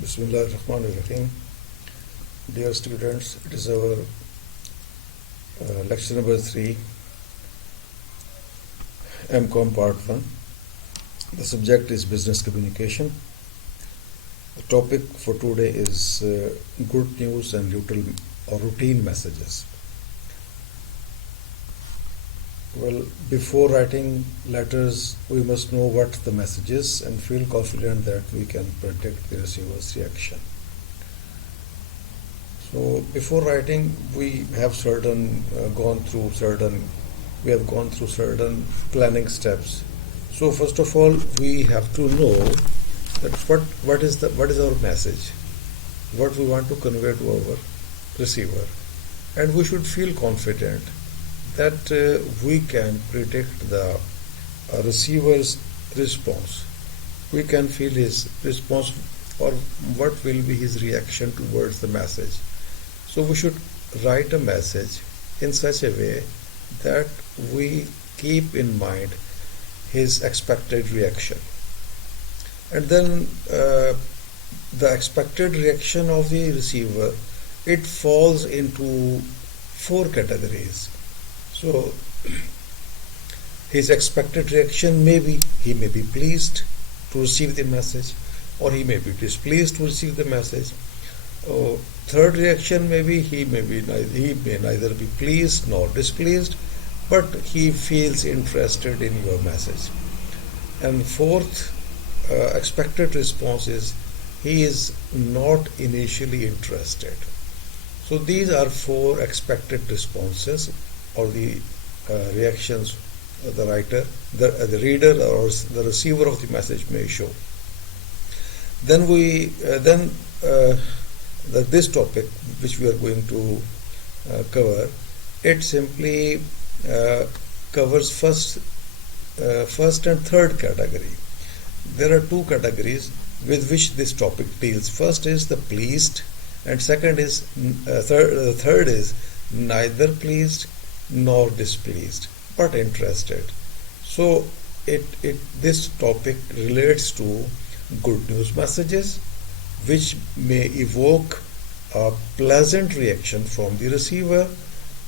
Bismillah ar-Rahman ar-Rahim. Dear students, it is our lecture number 3, MCOM Part 1. The subject is Business Communication. The topic for today is good news and neutral or routine messages. Well, before writing letters, we must know what the message is and feel confident that we can predict the receiver's reaction. So, before writing, we have gone through certain planning steps. So, first of all, we have to know that what is our message, what we want to convey to our receiver, and we should feel confident that we can predict the receiver's response. We can feel his response or what will be his reaction towards the message. So we should write a message in such a way that we keep in mind his expected reaction. And then the expected reaction of the receiver, it falls into 4 categories. So, his expected reaction he may be pleased to receive the message, or he may be displeased to receive the message. Third reaction he may neither be pleased nor displeased, but he feels interested in your message. And fourth expected response is he is not initially interested. So these are 4 expected responses or the reactions the writer, the reader or the receiver of the message may show. Then this topic which we are going to cover, it simply covers first and third category. There are 2 categories with which this topic deals. First is the pleased, and second is third is neither pleased nor displeased but interested. So this topic relates to good news messages which may evoke a pleasant reaction from the receiver,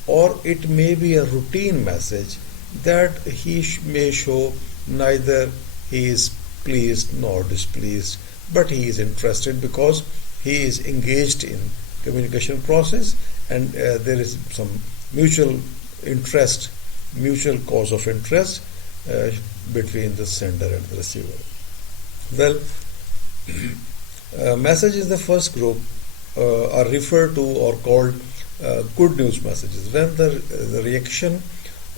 or it may be a routine message that he may show neither he is pleased nor displeased, but he is interested because he is engaged in communication process, and there is some mutual cause of interest between the sender and the receiver. Well, messages, the first group, are referred to or called good news messages. When the reaction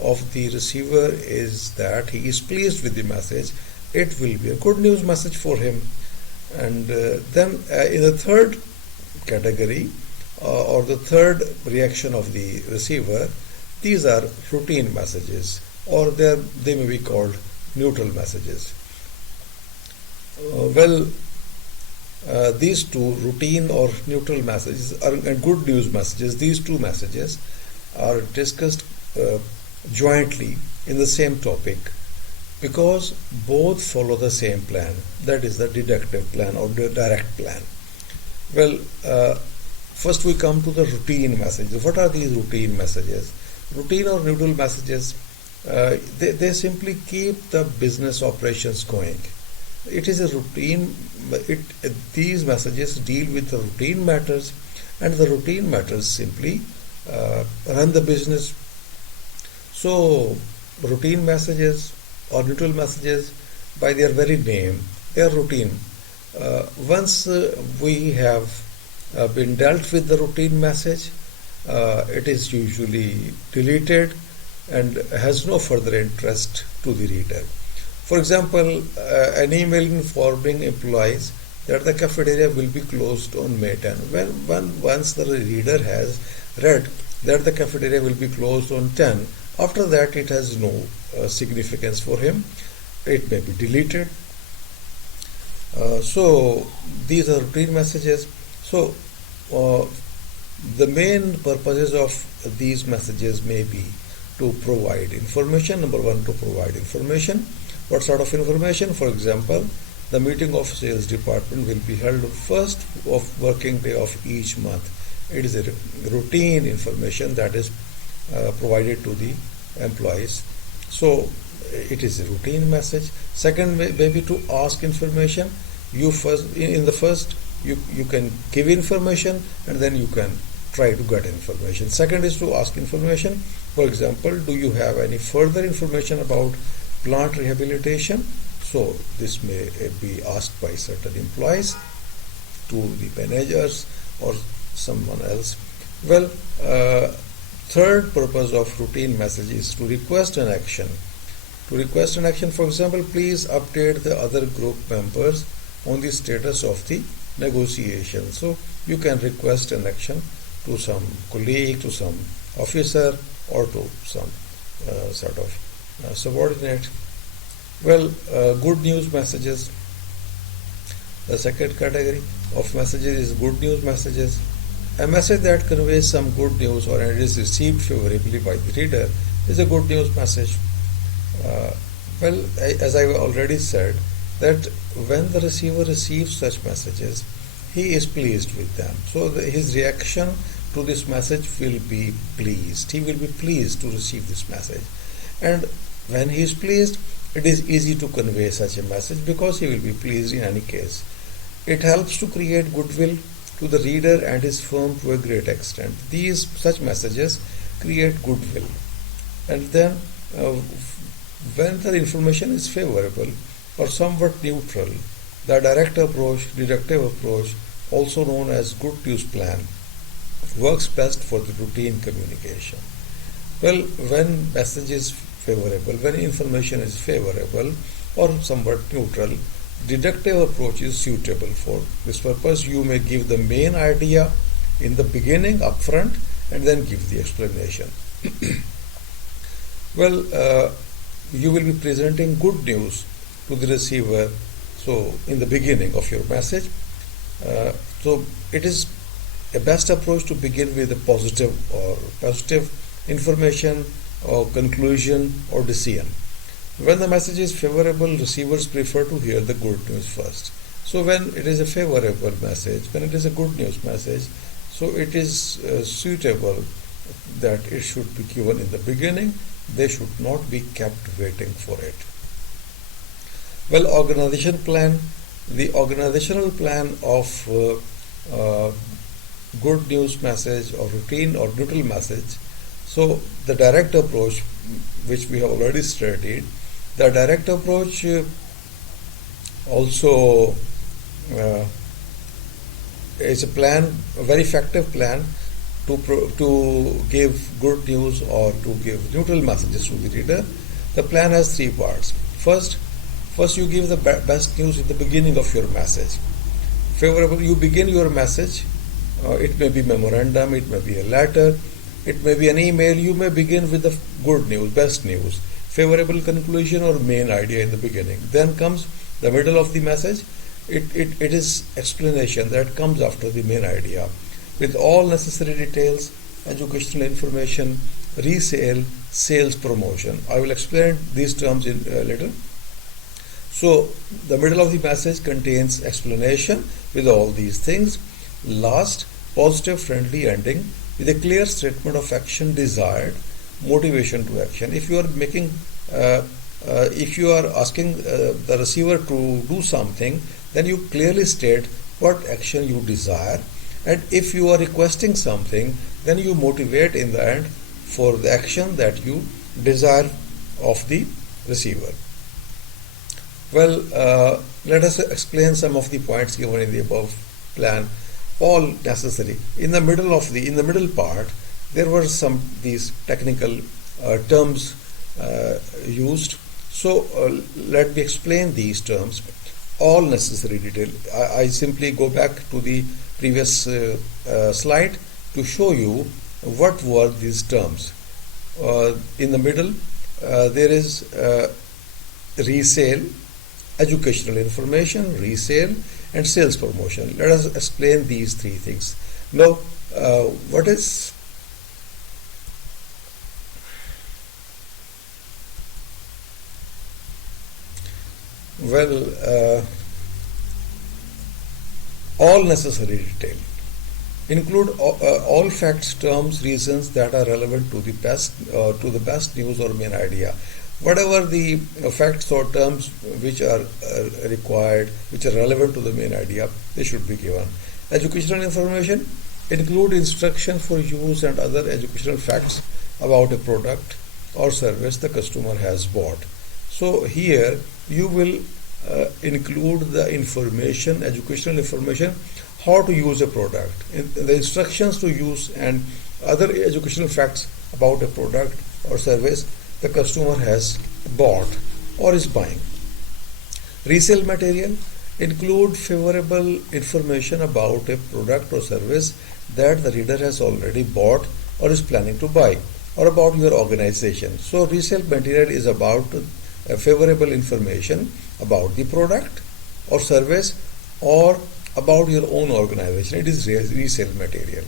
of the receiver is that he is pleased with the message, it will be a good news message for him. And then in the third category or the third reaction of the receiver, these are routine messages, or they may be called neutral messages. These 2 routine or neutral messages and good news messages, these 2 messages are discussed jointly in the same topic because both follow the same plan, that is the deductive plan or the direct plan. Well, first we come to the routine messages. What are these routine messages? Routine or neutral messages, they simply keep the business operations going. It is a routine. These messages deal with the routine matters, and the routine matters simply run the business. So, routine messages or neutral messages, by their very name, they are routine. Once we have been dealt with the routine message, it is usually deleted and has no further interest to the reader. For example, an email informing employees that the cafeteria will be closed on May 10. Once the reader has read that the cafeteria will be closed on 10, after that it has no significance for him. It may be deleted. So these are routine messages. So the main purposes of these messages may be to provide information. Number 1, to provide information. What sort of information? For example, The meeting of sales department will be held on first of working day of each month. It is a routine information that is provided to the employees. So it is a routine message. Second, maybe to ask information. You first in the first you can give information and then you can try to get information. Second is to ask information. For example, do you have any further information about plant rehabilitation? So this may be asked by certain employees to the managers or someone else. Well, third purpose of routine message is to request an action. To request an action, for example, please update the other group members on the status of the negotiation. So you can request an action to some colleague, to some officer, or to some sort of subordinate. Well, good news messages. The second category of messages is good news messages. A message that conveys some good news or it is received favorably by the reader is a good news message. Well, as I already said, that when the receiver receives such messages, he is pleased with them. So his reaction to this message will be pleased. He will be pleased to receive this message. And when he is pleased, it is easy to convey such a message because he will be pleased in any case. It helps to create goodwill to the reader and his firm to a great extent. Such messages create goodwill. And then when the information is favorable or somewhat neutral, the direct approach, deductive approach, also known as good news plan, works best for the routine communication. Well, when message is favorable, when information is favorable or somewhat neutral, deductive approach is suitable for this purpose. You may give the main idea in the beginning, upfront, and then give the explanation. Well, you will be presenting good news to the receiver. So, in the beginning of your message, so it is a best approach to begin with a positive information or conclusion or decision. When the message is favorable, receivers prefer to hear the good news first. So when it is a favorable message, when it is a good news message, so it is suitable that it should be given in the beginning. They should not be kept waiting for it. Well, organization plan. The organizational plan of good news message or routine or neutral message. So the direct approach, which we have already studied, the direct approach also is a plan, a very effective plan to give good news or to give neutral messages to the reader. The plan has three parts. First you give the best news in the beginning of your message. Favorable, you begin your message. It may be memorandum, it may be a letter, it may be an email. You may begin with the good news, best news, favorable conclusion or main idea in the beginning. Then comes the middle of the message. It is explanation that comes after the main idea with all necessary details, educational information, resale, sales, promotion. I will explain these terms in later. So the middle of the message contains explanation with all these things. Last, positive friendly ending with a clear statement of action desired, motivation to action. If you are making, if you are asking the receiver to do something, then you clearly state what action you desire. And if you are requesting something, then you motivate in the end for the action that you desire of the receiver. Well, let us explain some of the points given in the above plan. All necessary. In the middle part, there were these technical terms used. So let me explain these terms. All necessary detail. I simply go back to the previous slide to show you what were these terms. In the middle, there is resale, educational information, resale, and sales promotion. Let us explain these three things. Now, what is well, all necessary detail. Include all facts, terms, reasons that are relevant to the best news or main idea. Whatever the facts or terms which are required, which are relevant to the main idea, they should be given. Educational information include instruction for use and other educational facts about a product or service the customer has bought. So here you will include the information, educational information, how to use a product, the instructions to use, and other educational facts about a product or service the customer has bought or is buying. Resale material include favorable information about a product or service that the reader has already bought or is planning to buy, or about your organization. So resale material is about favorable information about the product or service or about your own organization. It is resale material.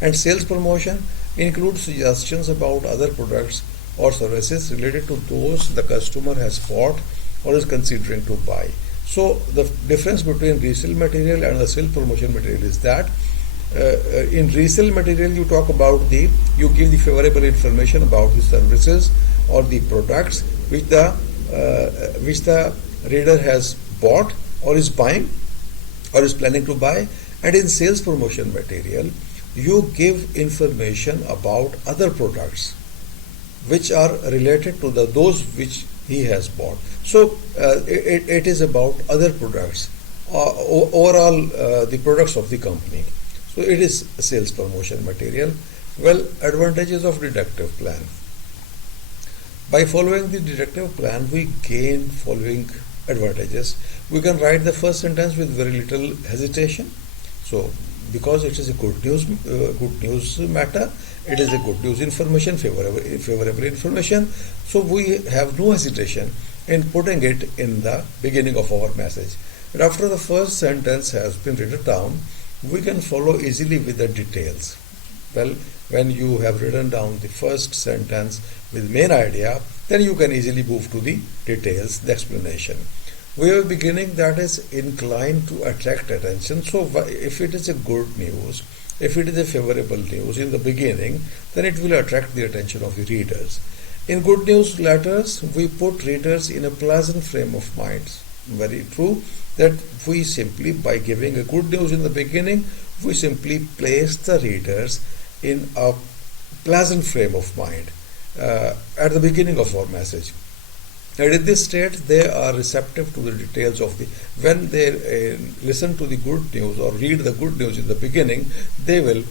And sales promotion includes suggestions about other products or services related to those the customer has bought or is considering to buy. So the difference between resale material and the sales promotion material is that in resale material you give the favorable information about the services or the products which the reader has bought or is buying or is planning to buy. And in sales promotion material you give information about other products which are related to those which he has bought. So it is about other products, overall the products of the company. So it is sales promotion material. Well, advantages of deductive plan. By following the deductive plan, we gain following advantages. We can write the first sentence with very little hesitation. So, because it is a good news matter, it is a good news information, favorable information. So we have no hesitation in putting it in the beginning of our message. But after the first sentence has been written down, we can follow easily with the details. Well, when you have written down the first sentence with main idea, then you can easily move to the details, the explanation. We have a beginning that is inclined to attract attention. So if it is a good news, if it is a favorable news in the beginning, then it will attract the attention of the readers. In good news letters, we put readers in a pleasant frame of mind. Very true that we simply, by giving a good news in the beginning, we simply place the readers in a pleasant frame of mind at the beginning of our message. And in this state, they are receptive to the details of when they listen to the good news or read the good news in the beginning, they will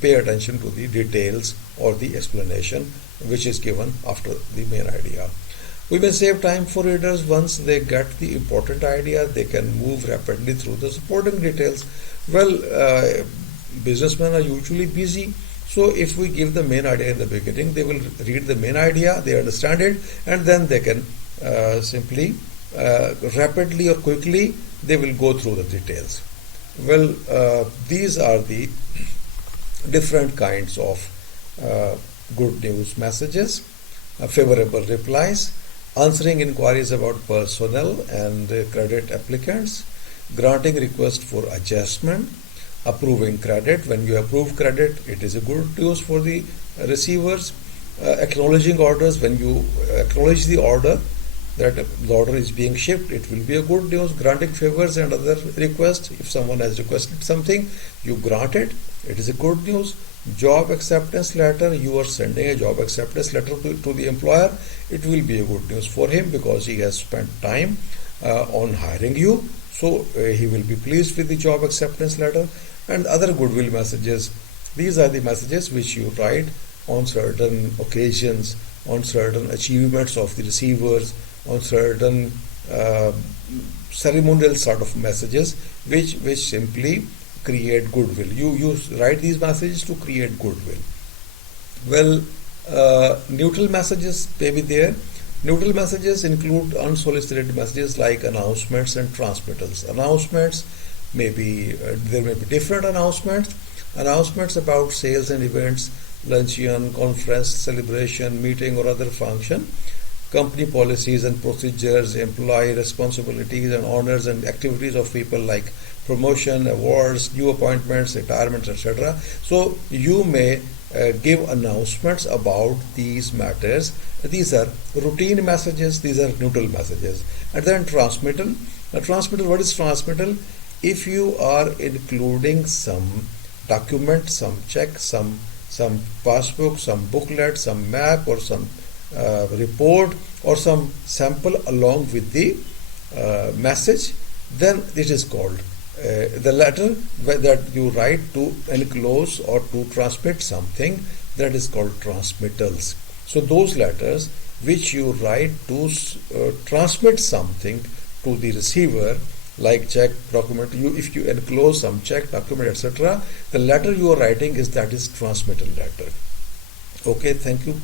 pay attention to the details or the explanation which is given after the main idea. We may save time for readers. Once they get the important idea, they can move rapidly through the supporting details. Well, businessmen are usually busy. So if we give the main idea in the beginning, they will read the main idea, they understand it, and then they can simply rapidly or quickly they will go through the details. Well, these are the different kinds of good news messages: favorable replies, answering inquiries about personnel and credit applicants, granting request for adjustment, approving credit. When you approve credit, it is a good news for the receivers. Acknowledging orders. When you acknowledge the order, that the order is being shipped, it will be a good news. Granting favors and other requests. If someone has requested something, you grant it. It is a good news. Job acceptance letter. You are sending a job acceptance letter to the employer. It will be a good news for him because he has spent time on hiring you. So he will be pleased with the job acceptance letter. And other goodwill messages. These are the messages which you write on certain occasions, on certain achievements of the receivers, on certain ceremonial sort of messages which simply create goodwill. You write these messages to create goodwill. Well, neutral messages may be there. Neutral messages include unsolicited messages like announcements and transmittals. Announcements may be, there may be different announcements. Announcements about sales and events, luncheon, conference, celebration, meeting or other function. Company policies and procedures, employee responsibilities and honors and activities of people like promotion, awards, new appointments, retirements, etc. So you may give announcements about these matters. These are routine messages, these are neutral messages. And then transmittal. Transmittal, what is transmittal? If you are including some document, some check, some passbook, some booklet, some map, or some report, or some sample along with the message, then it is called the letter that you write to enclose or to transmit something, that is called transmittals. So those letters which you write to transmit something to the receiver, like check, document, if you enclose some check, document, etc., the letter you are writing is, that is transmittal letter. Okay, thank you.